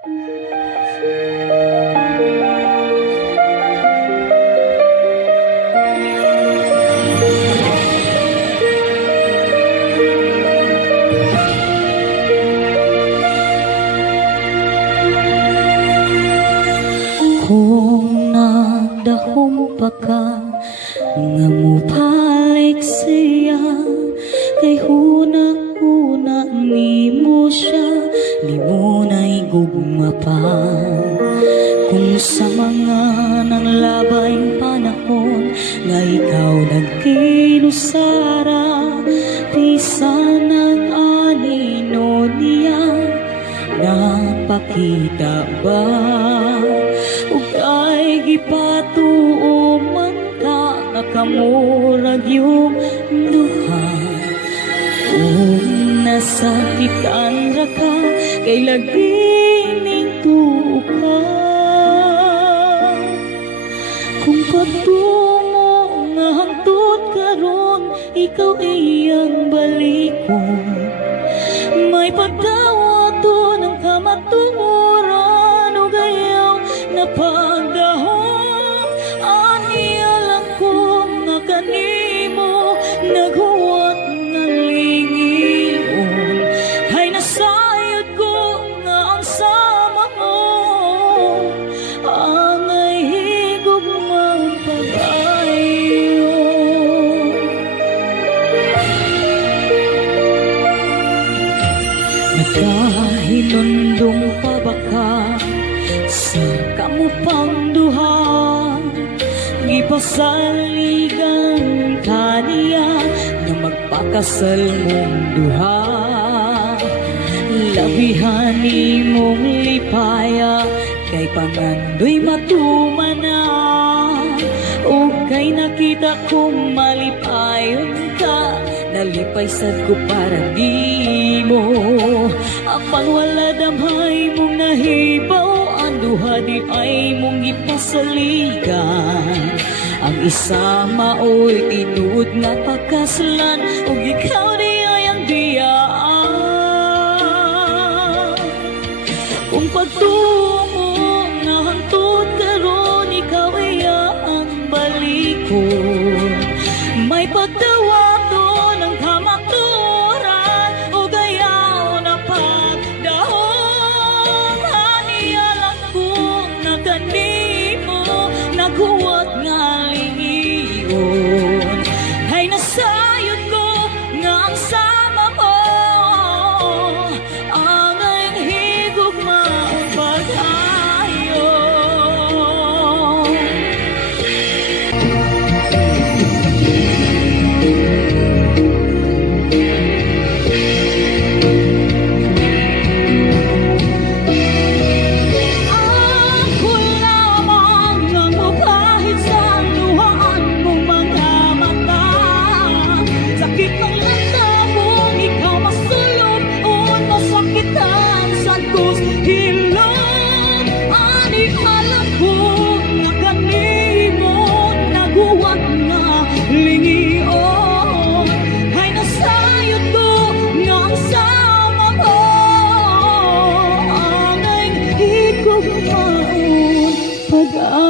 Kung nagdahom pa ka nga mupalik siya, kay hunang-una nimo siya, di mo na'y gugma pa. Kung sa mga nanglabay panahon nga ikaw nagkinusara, pisan ng anino niya, napakita ba? Ug ay gipatuo man ka nga kamurag yung duha. Kung nasakitan ra ka, kay lagining tuo ka. Kung pagtumo nga hangtod karon, ikaw iyang balikon, may pagdawa to ng kamatuoran o gayaw na pagdahom. Aniya lang kung nga kanimo naghuwat nga lingion, hay nasayod ko nga ang sama mo, angay higugmang pag-ayo. Nagkahinundong pa ba ka sa kamupang duha? Gipasaligan ka niya na magpakasal mong duha. Labihan ni mong lipaya, kay pangandoy matuman na. O kay nakita kong malipayon ka, nalipay sad ko para di mo. Apang wala damay mong nahibaw, ang duha di ay mong ipasaligan. Ang isa maoy tinuod nga pagkaslan, ug ikaw di ay ang diyaan. Kung pagtumo nga hangtod karon, ikaw ay ang balikon, may pagdawa to ng kamaturan o gayaw na pagdahom. Haniya lang kung na kanimo naghuwat nga lingiyon, hay nasayod ko nga ang sama mo, angay higugmaong pag-ayo. Ako lamang ang mupahid sa luhaan mong mga mata. Sakit ng lantawan, ikaw masulog o masakitan sa hilom. Ani alam ko nga kanimo naghuwat nga lingion, hay nasayod ko nga ang sama mo, angay higugmaon pag-ayo.